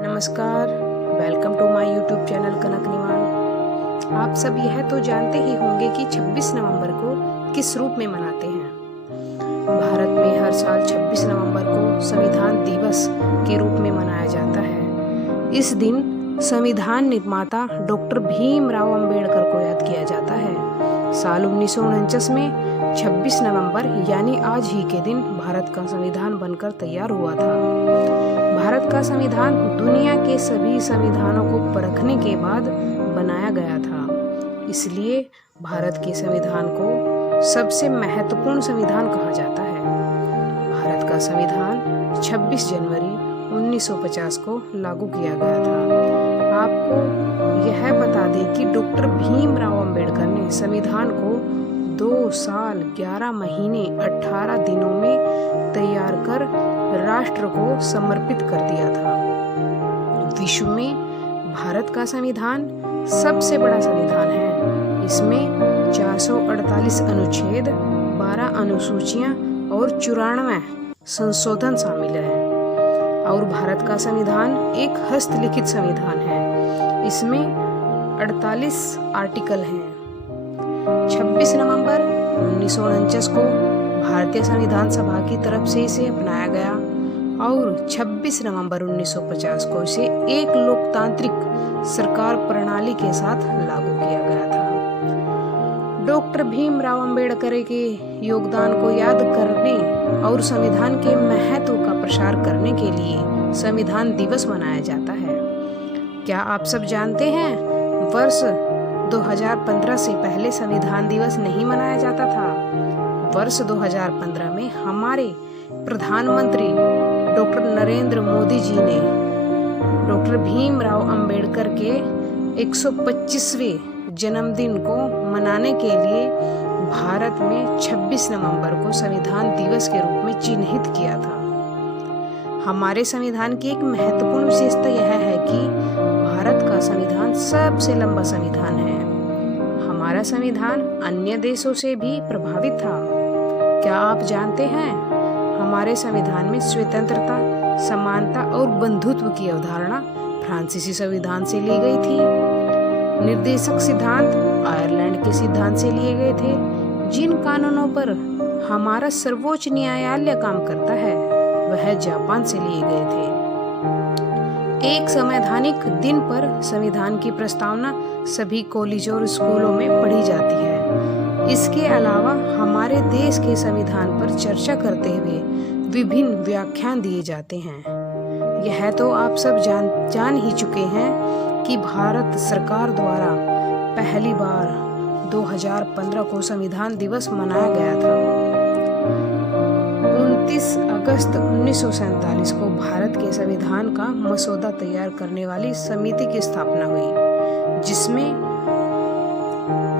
नमस्कार, welcome to my YouTube channel कनक निवान। आप सब यह तो जानते ही होंगे कि 26 नवंबर को किस रूप में मनाते हैं। भारत में हर साल 26 नवंबर को संविधान दिवस के रूप में मनाया जाता है। इस दिन संविधान निर्माता डॉक्टर भीमराव अंबेडकर को याद किया जाता है। साल 1949 में 26 नवंबर यानी आज ही के दिन भारत का संविधान बनकर तैयार हुआ था। भारत का संविधान दुनिया के सभी संविधानों को परखने के बाद बनाया गया था। इसलिए भारत के संविधान को सबसे महत्वपूर्ण संविधान कहा जाता है। भारत का संविधान 26 जनवरी 1950 को लागू किया गया था। आपको यह बता दें कि डॉक्टर भीमराव अंबेडकर ने संविधान को 2 साल 11 महीने 18 दिनों में तैयार कर राष्ट्र को समर्पित कर दिया था। विश्व में भारत का संविधान सबसे बड़ा संविधान है। इसमें 448 अनुच्छेद, 12 अनुसूचियां और 94 संशोधन शामिल हैं। और भारत का संविधान एक हस्तलिखित संविधान है। इसमें 48 आर्टिकल हैं। 26 नवंबर 1949 को भारतीय संविधान सभा की तरफ से इसे अपनाया गया और 26 नवंबर 1950 को इसे एक लोकतांत्रिक सरकार प्रणाली के साथ लागू किया गया था। डॉक्टर भीमराव अंबेडकर के योगदान को याद करने और संविधान के महत्व का प्रसार करने के लिए संविधान दिवस मनाया जाता है। क्या आप सब जानते हैं, वर्ष 2015 से पहले संविधान दिवस नहीं मनाया जाता था। वर्ष 2015 में हमारे प्रधानमंत्री डॉक्टर नरेंद्र मोदी जी ने डॉक्टर भीमराव अंबेडकर के 125वें जन्मदिन को मनाने के लिए भारत में 26 नवंबर को संविधान दिवस के रूप में चिन्हित किया था। हमारे संविधान की एक महत्वपूर्ण विशेषता यह है कि भारत का संविधान सबसे लंबा संविधान है। हमारा संविधान अन्य देशों से भी प्रभावित था। क्या आप जानते हैं, हमारे संविधान में स्वतंत्रता, समानता और बंधुत्व की अवधारणा फ्रांसीसी संविधान से ली गई थी। निर्देशक सिद्धांत आयरलैंड के सिद्धांत से लिए गए थे। जिन कानूनों पर हमारा सर्वोच्च न्यायालय काम करता है वह जापान से लिए गए थे। एक संवैधानिक दिन पर संविधान की प्रस्तावना सभी कॉलेजों और स्कूलों में पढ़ी जाती है। इसके अलावा हमारे देश के संविधान पर चर्चा करते हुए विभिन्न व्याख्यान दिए जाते हैं। यह तो आप सब जान ही चुके हैं कि भारत सरकार द्वारा पहली बार 2015 को संविधान दिवस मनाया गया था। 29 अगस्त 1947 को भारत के संविधान का मसौदा तैयार करने वाली समिति की स्थापना हुई, जिसमें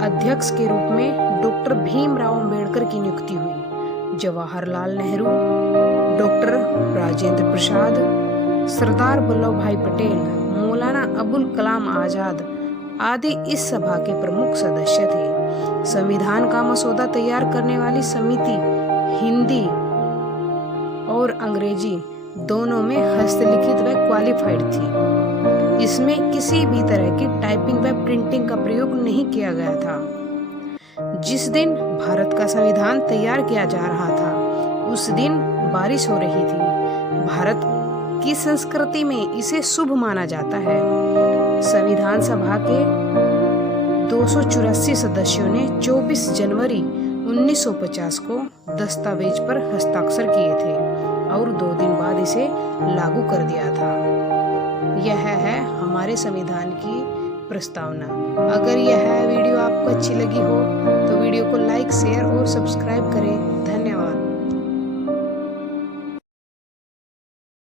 अध्यक्ष के रूप में डॉक्टर भीमराव अंबेडकर की नियुक्ति हुई। जवाहरलाल नेहरू, डॉक्टर राजेंद्र प्रसाद, सरदार वल्लभ भाई पटेल, मौलाना अबुल कलाम आजाद आदि इस सभा के प्रमुख सदस्य थे। संविधान का मसौदा तैयार करने वाली समिति हिंदी और अंग्रेजी दोनों में हस्तलिखित व क्वालिफाइड थी। इसमें किसी भी तरह की टाइपिंग व प्रिंटिंग का प्रयोग नहीं किया गया था। जिस दिन भारत का संविधान तैयार किया जा रहा था उस दिन बारिश हो रही थी। भारत की संस्कृति में इसे शुभ माना जाता है। संविधान सभा के 284 सदस्यों ने 24 जनवरी 1950 को दस्तावेज पर हस्ताक्षर किए थे और 2 दिन बाद इसे लागू कर दिया था। यह है हमारे संविधान की प्रस्तावना। अगर यह वीडियो आपको अच्छी लगी हो तो वीडियो को लाइक, शेयर और सब्सक्राइब करें। धन्यवाद।